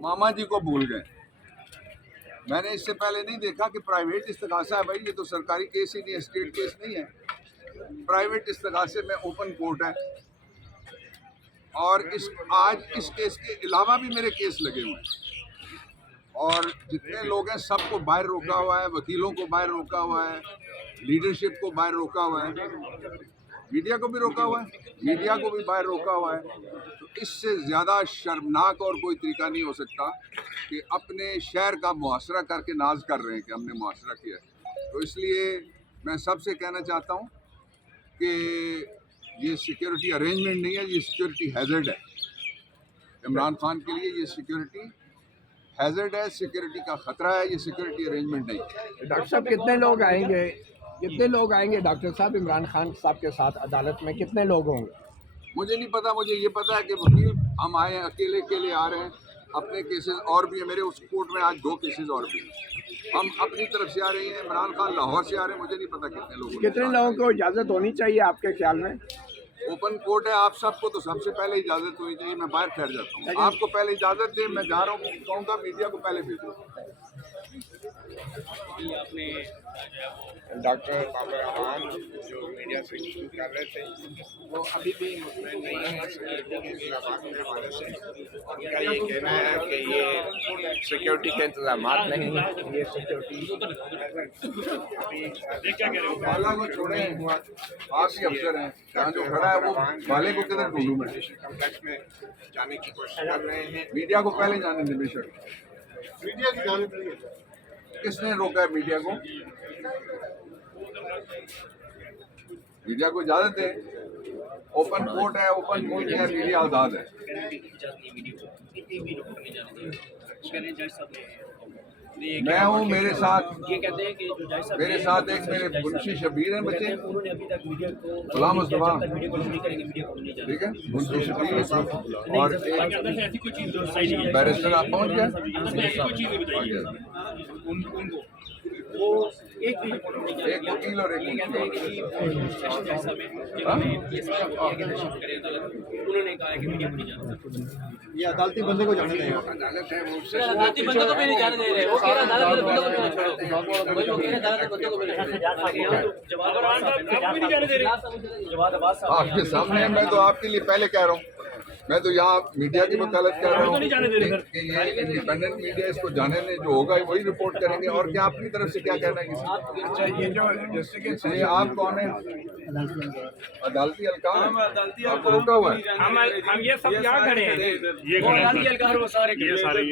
मामा जी को भूल गए। मैंने इससे पहले नहीं देखा कि प्राइवेट इस्तगासा है। भाई ये तो सरकारी केस ही नहीं है, स्टेट केस नहीं है। प्राइवेट इस्तगासे में ओपन कोर्ट है। और आज इस केस के अलावा भी मेरे केस लगे हुए हैं और जितने लोग हैं सबको बाहर रोका हुआ है, वकीलों को बाहर रोका हुआ है, लीडरशिप को बाहर रोका हुआ है, मीडिया को भी रोका हुआ है, मीडिया को भी बाहर रोका हुआ है। तो इससे ज़्यादा शर्मनाक और कोई तरीका नहीं हो सकता कि अपने शहर का मुहासरा करके नाज कर रहे हैं कि हमने मुहासरा किया। तो इसलिए मैं सबसे कहना चाहता हूँ कि ये सिक्योरिटी अरेंजमेंट नहीं है, ये सिक्योरिटी हैजर्ड है। इमरान खान के लिए ये सिक्योरिटी हैजर्ड है, सिक्योरिटी का खतरा है, ये सिक्योरिटी अरेंजमेंट नहीं है। डॉक्टर साहब कितने लोग आएंगे डॉक्टर साहब इमरान खान साहब के साथ अदालत में कितने लोग होंगे? मुझे नहीं पता। मुझे ये पता है कि वकील हम आए हैं, अकेले अकेले आ रहे हैं। अपने केसेस और भी है, मेरे उस कोर्ट में आज 2 केसेस और भी हैं। हम अपनी तरफ से आ रहे हैं, इमरान खान लाहौर से आ रहे हैं। मुझे नहीं पता कितने लोगों को इजाज़त होनी चाहिए आपके ख्याल में? ओपन कोर्ट है, आप सबको तो सबसे पहले इजाज़त होनी चाहिए। मैं बाहर ठहर जाता हूँ, आपको पहले इजाज़त दें। मैं जा रहा हूँ, कहूँगा मीडिया को पहले भेजो। डॉक्टर बाबर रहमान जो मीडिया से गुफ्तगू कर रहे थे वो अभी भी मुतमईन नहीं है सिक्योरिटी के हवाले से। उनका ये कहना है कि ये सिक्योरिटी के इंतजाम नहीं, ये सिक्योरिटी वाला को छोड़े हुआ, आप ही अफसर हैं, जहाँ जो खड़ा है वो वाले को किधर ढूंढूं मैं? कम्प्लेक्स में जाने की कोशिश कर रहे हैं। मीडिया को पहले जाने दें बेशक। मीडिया की जाने किसने रोका है मीडिया को? मीडिया को इजाजत है। ओपन कोर्ट है, ओपन कोर्ट है, मीडिया आजाद है। मैं हूँ, मेरे साथ एक मेरे मुंशी शबीर हैं बच्चे, गुलाम मुस्तफा, ठीक है, मुंशी शबीर और एक बैरिस्टर। आप पहुँच गए? एक वकील और एक ये अदालती बंदे को जाने देंगे। अदालत है, वो अदालती बंदे को भी नहीं जाने दे रहे। वो कह रहा अदालत बंदे को भी छोड़ो, वो कह रहा अदालत बंदे को भी आपके सामने। मैं तो आपके लिए पहले कह रहा हूँ, मैं तो यहाँ मीडिया की वकालत कर रहा हूँ कि ये इंडिपेंडेंट मीडिया इसको जाने में जो होगा वही रिपोर्ट करेंगे। और क्या अपनी तरफ से क्या कहना है किसी? अच्छा, ये जो जैसे कि ये आप कौन है? अदालती अलकार आपको रोका हुआ है? हम ये सब क्या खड़े हैं? ये अदालती अलकार वो सारे ये खड़े हैं।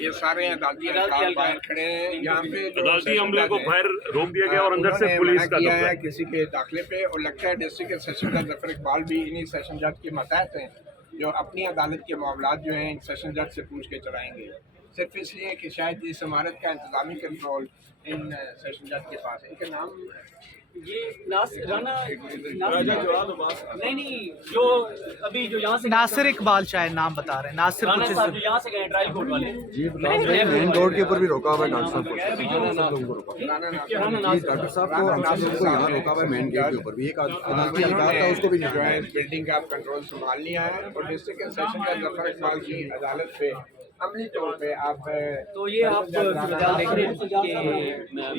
ये सारे अदालती अलकार बाहर खड़े हैं। यहाँ पे अदालती अमले को बाहर रोक दिया गया और अंदर से पुलिस का किया है किसी के दाखिले पे। और लगता है डिस्ट्रिक्ट सेशन जज जफर इकबाल भी इन्हीं सेशन जज के मातहत हैं जो अपनी अदालत के मामलात जो हैं सेशन जज से पूछ के चलाएंगे, सिर्फ इसलिए कि शायद इस इमारत का इंतजामी कंट्रोल इन सेशन जज के पास है। इनका नाम ये नहीं जो अभी जो यहाँ से नासिर इकबाल शायद नाम बता रहे हैं। नासिर राणा साहब जो यहाँ से गए ट्रायल कोर्ट वाले मेन रोड के ऊपर भी रोका हुआ है डॉक्टर साहब को। डॉक्टर साहब को यहाँ रोका हुआ है मेन गेट के ऊपर भी। एक अदालती अलकार था, उसको भी जो है बिल्डिंग का कंट्रोल संभाल लिया है। और डिस्ट्रिक्ट सेशन जज जफर इकबाल की अदालत पे अमली तौर पे आप तो ये आप देख रहे हैं कि